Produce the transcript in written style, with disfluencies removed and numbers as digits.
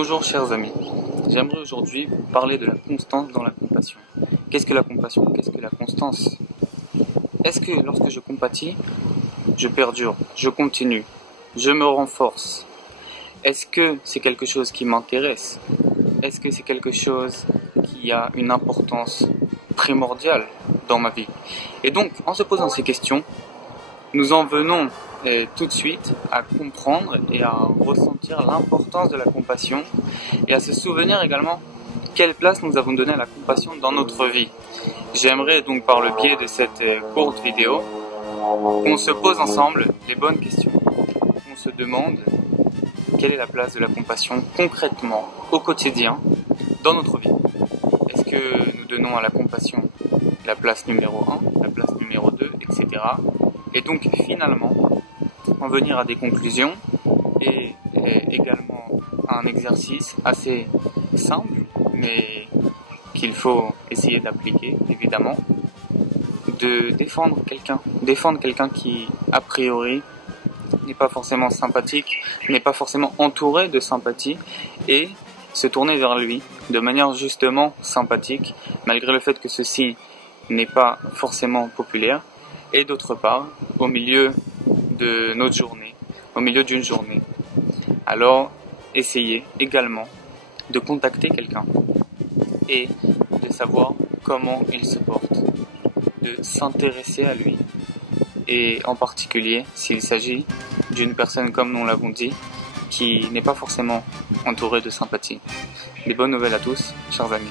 Bonjour chers amis, j'aimerais aujourd'hui vous parler de la constance dans la compassion. Qu'est-ce que la compassion? Qu'est-ce que la constance? Est-ce que lorsque je compatis, je perdure, je continue, je me renforce? Est-ce que c'est quelque chose qui m'intéresse? Est-ce que c'est quelque chose qui a une importance primordiale dans ma vie? Et donc, en se posant ces questions, nous en venons tout de suite à comprendre et à ressentir l'importance de la compassion et à se souvenir également quelle place nous avons donnée à la compassion dans notre vie. J'aimerais donc par le biais de cette courte vidéo qu'on se pose ensemble les bonnes questions, qu'on se demande quelle est la place de la compassion concrètement au quotidien dans notre vie. Est-ce que nous donnons à la compassion la place numéro 1, la place numéro 2, etc. Et donc finalement en venir à des conclusions et également à un exercice assez simple mais qu'il faut essayer d'appliquer évidemment, de défendre quelqu'un qui a priori n'est pas forcément sympathique, n'est pas forcément entouré de sympathie, et se tourner vers lui de manière justement sympathique malgré le fait que ceci n'est pas forcément populaire, et d'autre part au milieu de notre journée, au milieu d'une journée, alors essayez également de contacter quelqu'un et de savoir comment il se porte, de s'intéresser à lui, et en particulier s'il s'agit d'une personne, comme nous l'avons dit, qui n'est pas forcément entourée de sympathie. Des bonnes nouvelles à tous, chers amis.